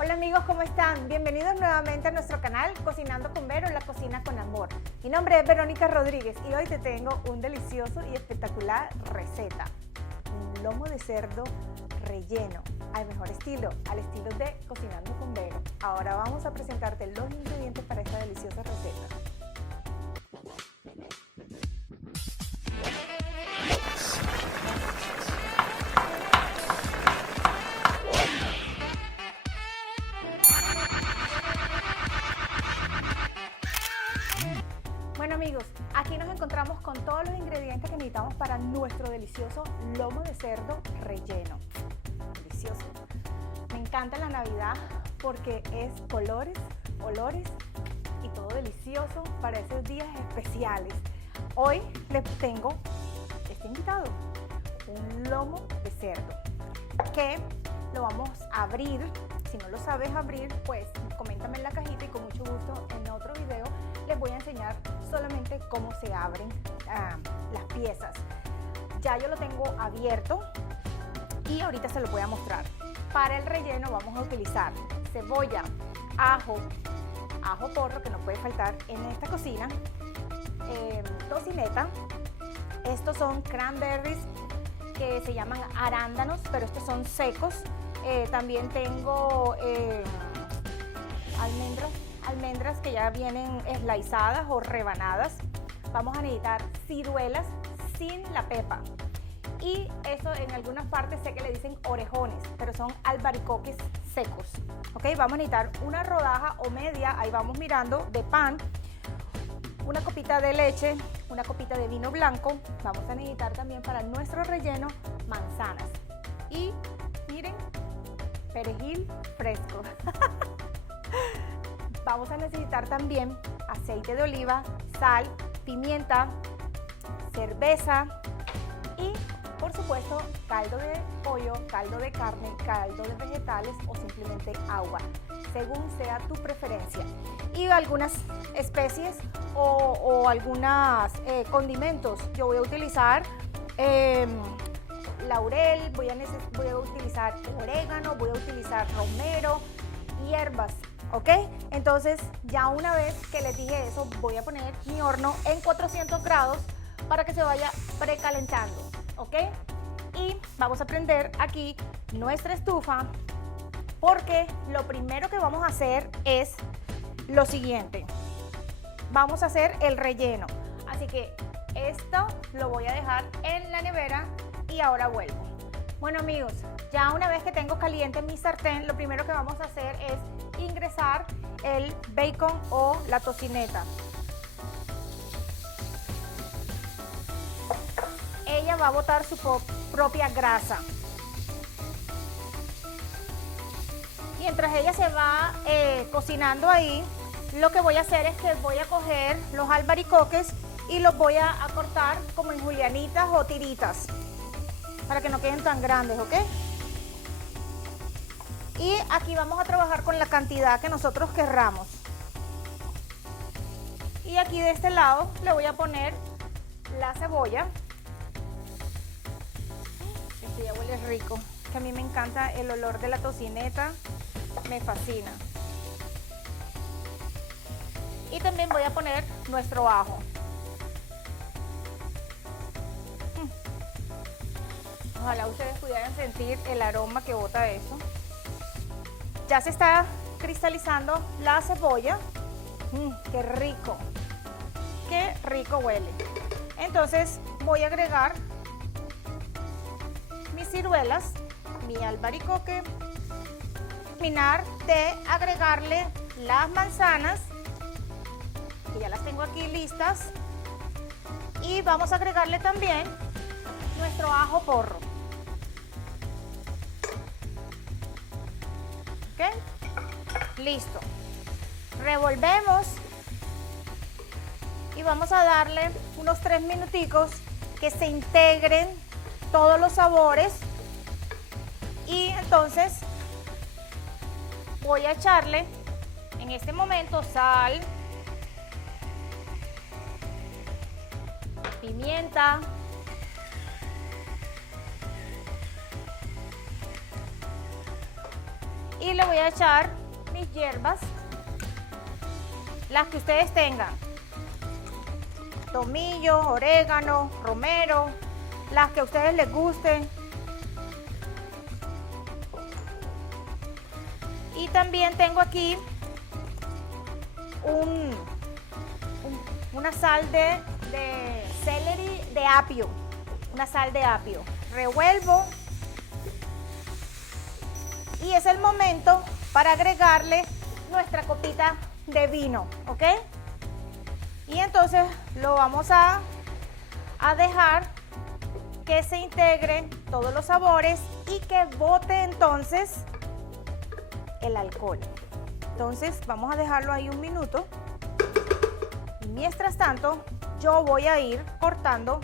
Hola amigos, ¿cómo están? Bienvenidos nuevamente a nuestro canal Cocinando con Vero, la cocina con amor. Mi nombre es Verónica Rodríguez y hoy te tengo un delicioso y espectacular receta. Un lomo de cerdo relleno, al mejor estilo, al estilo de Cocinando con Vero. Ahora vamos a presentarte los ingredientes para esta deliciosa receta. Bueno amigos, aquí nos encontramos con todos los ingredientes que necesitamos para nuestro delicioso lomo de cerdo relleno. Delicioso. Me encanta la Navidad porque es colores, olores y todo delicioso para esos días especiales. Hoy les tengo este invitado, un lomo de cerdo que lo vamos a abrir. Si no lo sabes abrir, pues coméntame en la cajita y con mucho gusto en otro video les voy a enseñar solamente cómo se abren las piezas. Ya yo lo tengo abierto y ahorita se lo voy a mostrar. Para el relleno vamos a utilizar cebolla, ajo porro que no puede faltar en esta cocina, tocineta, estos son cranberries que se llaman arándanos, pero estos son secos. También tengo almendras que ya vienen sliceadas o rebanadas. Vamos a necesitar ciruelas sin la pepa. Y eso en algunas partes sé que le dicen orejones, pero son albaricoques secos. Ok, vamos a necesitar una rodaja o media, ahí vamos mirando, de pan, una copita de leche, una copita de vino blanco. Vamos a necesitar también para nuestro relleno manzanas. Y miren, perejil fresco. Vamos a necesitar también aceite de oliva, sal, pimienta, cerveza y por supuesto caldo de pollo, caldo de carne, caldo de vegetales o simplemente agua, según sea tu preferencia. Y algunas especies o algunos condimentos. Yo voy a utilizar laurel, voy a utilizar orégano, voy a utilizar romero, hierbas. ¿Ok? Entonces ya una vez que les dije eso, voy a poner mi horno en 400 grados para que se vaya precalentando. ¿Ok? Y vamos a prender aquí nuestra estufa porque lo primero que vamos a hacer es lo siguiente. Vamos a hacer el relleno. Así que esto lo voy a dejar en la nevera y ahora vuelvo. Bueno amigos, ya una vez que tengo caliente mi sartén, lo primero que vamos a hacer es ingresar el bacon o la tocineta. Ella va a botar su propia grasa. Mientras ella se va cocinando ahí, lo que voy a hacer es que voy a coger los albaricoques y los voy a cortar como en julianitas o tiritas para que no queden tan grandes, ¿ok? Y aquí vamos a trabajar con la cantidad que nosotros querramos. Y aquí de este lado le voy a poner la cebolla. Este ya huele rico, que a mí me encanta el olor de la tocineta, me fascina. Y también voy a poner nuestro ajo. Ojalá ustedes pudieran sentir el aroma que bota eso. Ya se está cristalizando la cebolla. ¡Qué rico! ¡Qué rico huele! Entonces voy a agregar mis ciruelas, mi albaricoque. Terminar de agregarle las manzanas, que ya las tengo aquí listas. Y vamos a agregarle también nuestro ajo porro. ¿Ok? Listo. Revolvemos y vamos a darle unos 3 minuticos que se integren todos los sabores. Y entonces voy a echarle en este momento sal, pimienta, Y le voy a echar mis hierbas, las que ustedes tengan. Tomillo, orégano, romero, las que a ustedes les gusten. Y también tengo aquí una sal de celery de apio, una sal de apio. Revuelvo y es el momento para agregarle nuestra copita de vino, ¿ok? Y entonces lo vamos a dejar que se integren todos los sabores y que bote entonces el alcohol. Entonces vamos a dejarlo ahí un minuto. Mientras tanto, yo voy a ir cortando.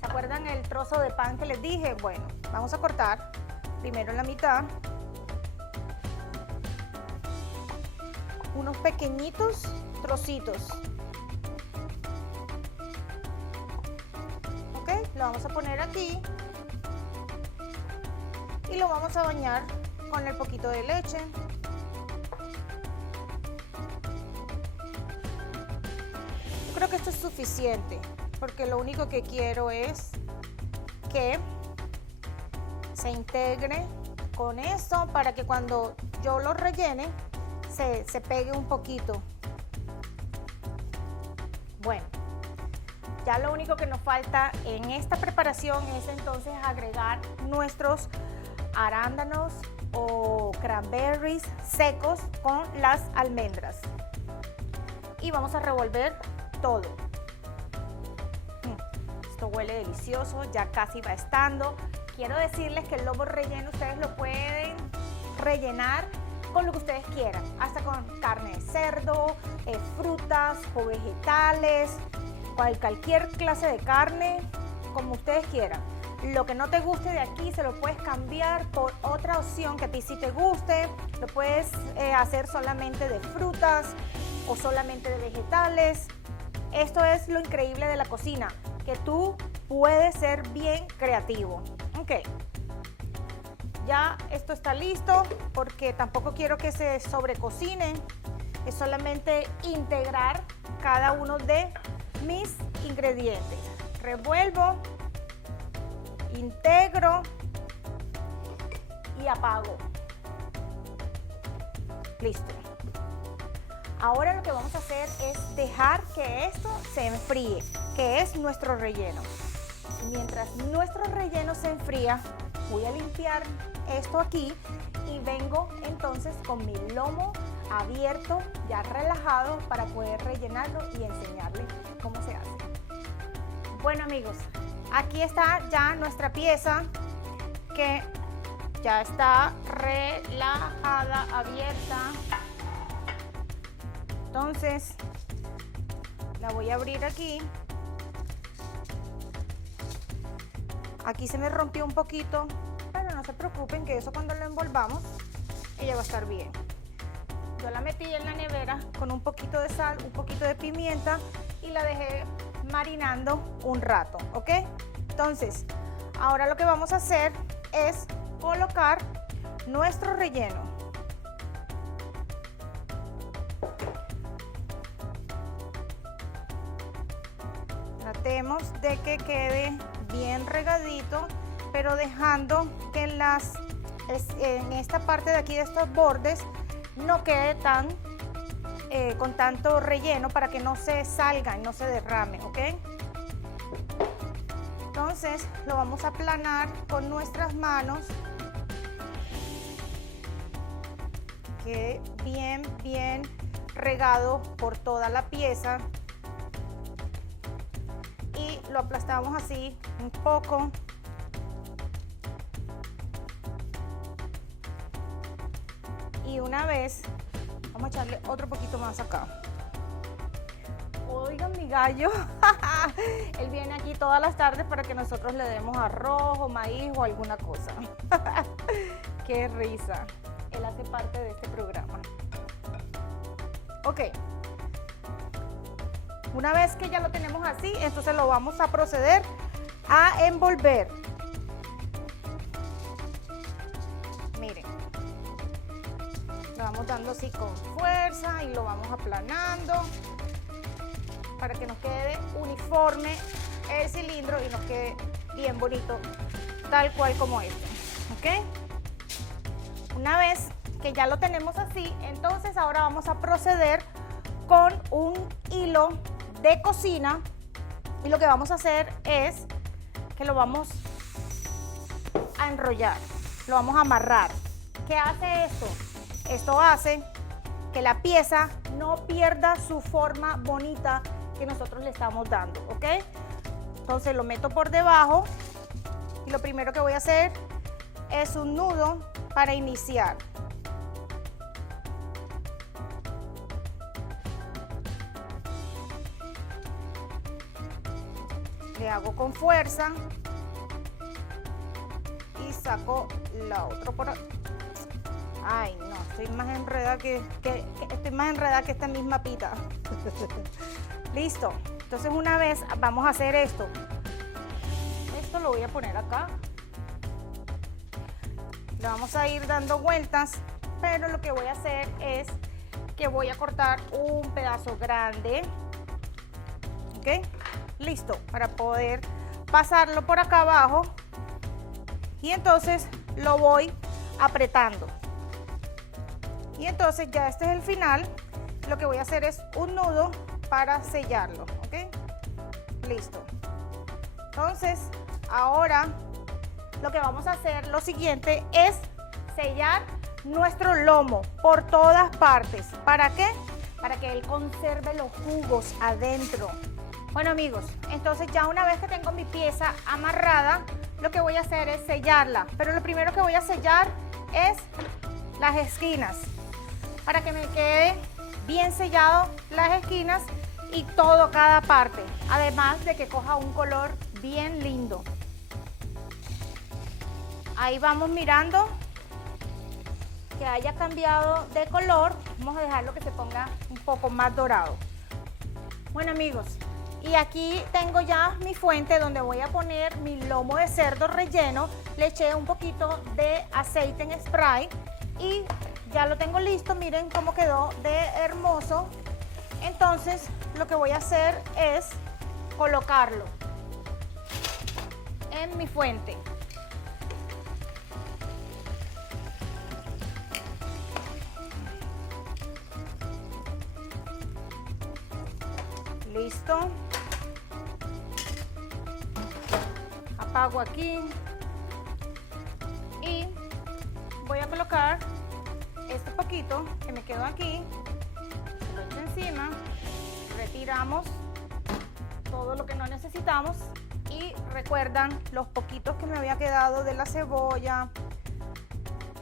¿Se acuerdan el trozo de pan que les dije? Bueno, vamos a cortar primero la mitad. Unos pequeñitos trocitos. Ok, lo vamos a poner aquí. Y lo vamos a bañar con el poquito de leche. Yo creo que esto es suficiente, porque lo único que quiero es que se integre con esto para que cuando yo lo rellene se pegue un poquito. Bueno, ya lo único que nos falta en esta preparación es entonces agregar nuestros arándanos o cranberries secos con las almendras. Y vamos a revolver todo. Esto huele delicioso, ya casi va estando. Quiero decirles que el lomo relleno ustedes lo pueden rellenar con lo que ustedes quieran, hasta con carne de cerdo, frutas o vegetales, cualquier clase de carne, como ustedes quieran. Lo que no te guste de aquí se lo puedes cambiar por otra opción que a ti sí te guste. Lo puedes hacer solamente de frutas o solamente de vegetales. Esto es lo increíble de la cocina, que tú puedes ser bien creativo. Ok, ya esto está listo porque tampoco quiero que se sobrecocine. Es solamente integrar cada uno de mis ingredientes. Revuelvo, integro y apago. Listo. Ahora lo que vamos a hacer es dejar que esto se enfríe, que es nuestro relleno. Mientras nuestro relleno se enfría, voy a limpiar esto aquí y vengo entonces con mi lomo abierto, ya relajado, para poder rellenarlo y enseñarles cómo se hace. Bueno amigos, aquí está ya nuestra pieza que ya está relajada, abierta. Entonces la voy a abrir aquí. Aquí se me rompió un poquito, pero no se preocupen que eso cuando lo envolvamos ella va a estar bien. Yo la metí en la nevera con un poquito de sal, un poquito de pimienta y la dejé marinando un rato, ¿ok? Entonces, ahora lo que vamos a hacer es colocar nuestro relleno. Tratemos de que quede bien regadito, pero dejando que en esta parte de aquí de estos bordes no quede con tanto relleno, para que no se salga y no se derrame, ¿ok? Entonces lo vamos a aplanar con nuestras manos, que bien regado por toda la pieza, y lo aplastamos así un poco. Y una vez, vamos a echarle otro poquito más acá. Oigan, mi gallo, él viene aquí todas las tardes para que nosotros le demos arroz o maíz o alguna cosa. Qué risa, él hace parte de este programa. Ok, una vez que ya lo tenemos así, entonces lo vamos a proceder a envolver. Miren, Le vamos dando así con fuerza y lo vamos aplanando para que nos quede uniforme el cilindro y nos quede bien bonito, tal cual como este, ¿ok? Una vez que ya lo tenemos así, entonces ahora vamos a proceder con un hilo de cocina y lo que vamos a hacer es que lo vamos a enrollar, lo vamos a amarrar. ¿Qué hace esto? Esto hace que la pieza no pierda su forma bonita que nosotros le estamos dando, ¿ok? Entonces lo meto por debajo y lo primero que voy a hacer es un nudo para iniciar. Le hago con fuerza y saco la otra por aquí. Ay, no, estoy más enredada que esta misma pita. Listo. Entonces una vez vamos a hacer esto. Esto lo voy a poner acá. Le vamos a ir dando vueltas, pero lo que voy a hacer es que voy a cortar un pedazo grande. ¿Ok? Listo, para poder pasarlo por acá abajo. Y entonces lo voy apretando. Y entonces ya este es el final. Lo que voy a hacer es un nudo para sellarlo, ¿ok? Listo. Entonces, ahora lo que vamos a hacer, lo siguiente es sellar nuestro lomo por todas partes. ¿Para qué? Para que él conserve los jugos adentro. Bueno amigos, entonces ya una vez que tengo mi pieza amarrada, lo que voy a hacer es sellarla. Pero lo primero que voy a sellar es las esquinas, para que me quede bien sellado las esquinas y todo, cada parte, además de que coja un color bien lindo. Ahí vamos mirando que haya cambiado de color. Vamos a dejarlo que se ponga un poco más dorado. Bueno amigos, y aquí tengo ya mi fuente donde voy a poner mi lomo de cerdo relleno. Le eché un poquito de aceite en spray y ya lo tengo listo. Miren cómo quedó de hermoso. Entonces lo que voy a hacer es colocarlo en mi fuente. Listo. Apago aquí y voy a colocar este poquito que me quedó aquí, lo echo encima, retiramos todo lo que no necesitamos y recuerdan los poquitos que me había quedado de la cebolla.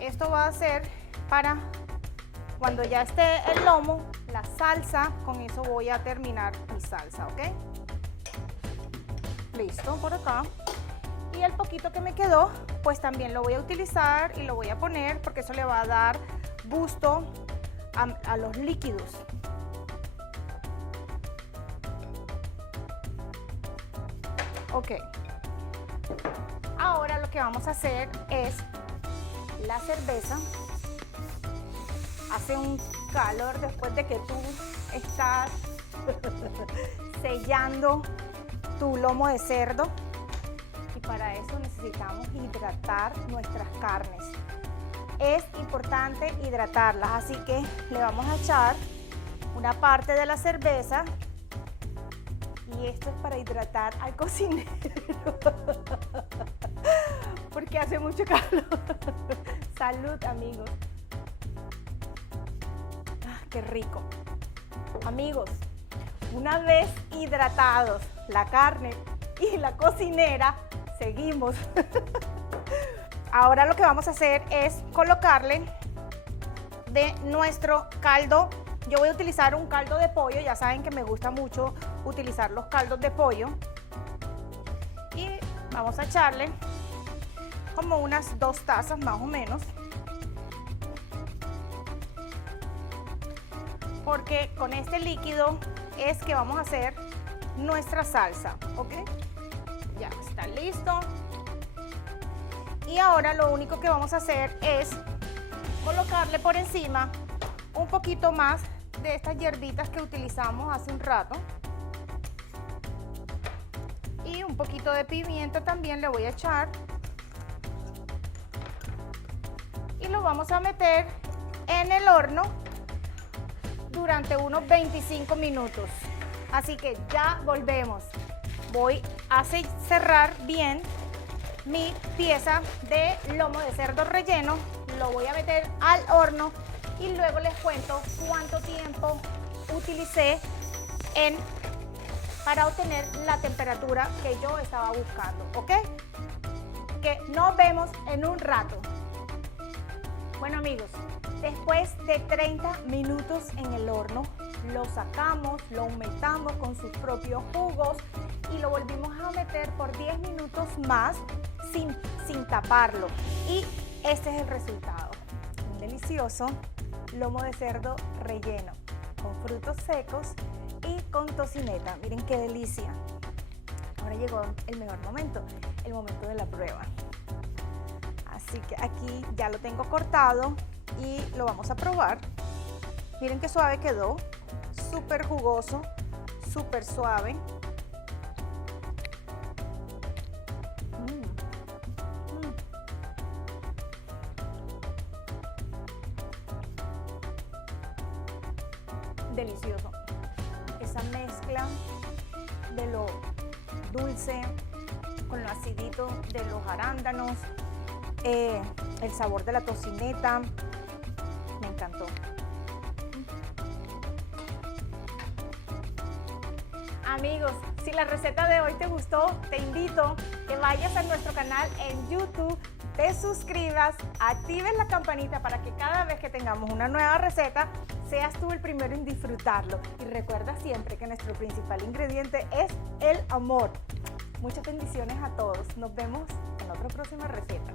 Esto va a ser para cuando ya esté el lomo, la salsa. Con eso voy a terminar mi salsa, ¿ok? Listo, por acá. Y el poquito que me quedó, pues también lo voy a utilizar y lo voy a poner porque eso le va a dar gusto a los líquidos. Ok. Ahora lo que vamos a hacer es la cerveza. Hace un calor después de que tú estás sellando tu lomo de cerdo. Y para eso necesitamos hidratar nuestras carnes. Es importante hidratarlas, así que le vamos a echar una parte de la cerveza. Y esto es para hidratar al cocinero. Porque hace mucho calor. Salud, amigos. Ah, qué rico. Amigos, una vez hidratados la carne y la cocinera, seguimos. Ahora lo que vamos a hacer es colocarle de nuestro caldo. Yo voy a utilizar un caldo de pollo, ya saben que me gusta mucho utilizar los caldos de pollo. Y vamos a echarle como unas 2 tazas más o menos. Porque con este líquido es que vamos a hacer nuestra salsa, ¿ok? Ya está listo. Y ahora lo único que vamos a hacer es colocarle por encima un poquito más de estas hierbitas que utilizamos hace un rato. Y un poquito de pimienta también le voy a echar. Y lo vamos a meter en el horno durante unos 25 minutos. Así que ya volvemos. Voy a cerrar bien mi pieza de lomo de cerdo relleno. Lo voy a meter al horno y luego les cuento cuánto tiempo utilicé para obtener la temperatura que yo estaba buscando, ¿ok? Que nos vemos en un rato. Bueno amigos, después de 30 minutos en el horno, lo sacamos, lo humectamos con sus propios jugos y lo volvimos a meter por 10 minutos más sin taparlo. Y este es el resultado. Un delicioso lomo de cerdo relleno con frutos secos y con tocineta. Miren qué delicia. Ahora llegó el mejor momento, el momento de la prueba. Así que aquí ya lo tengo cortado y lo vamos a probar. Miren qué suave quedó, súper jugoso, súper suave. Delicioso. Esa mezcla de lo dulce con lo acidito de los arándanos, el sabor de la tocineta, me encantó. Amigos, si la receta de hoy te gustó, te invito que vayas a nuestro canal en YouTube, te suscribas, actives la campanita para que cada vez que tengamos una nueva receta, seas tú el primero en disfrutarlo. Y recuerda siempre que nuestro principal ingrediente es el amor. Muchas bendiciones a todos. Nos vemos en otra próxima receta.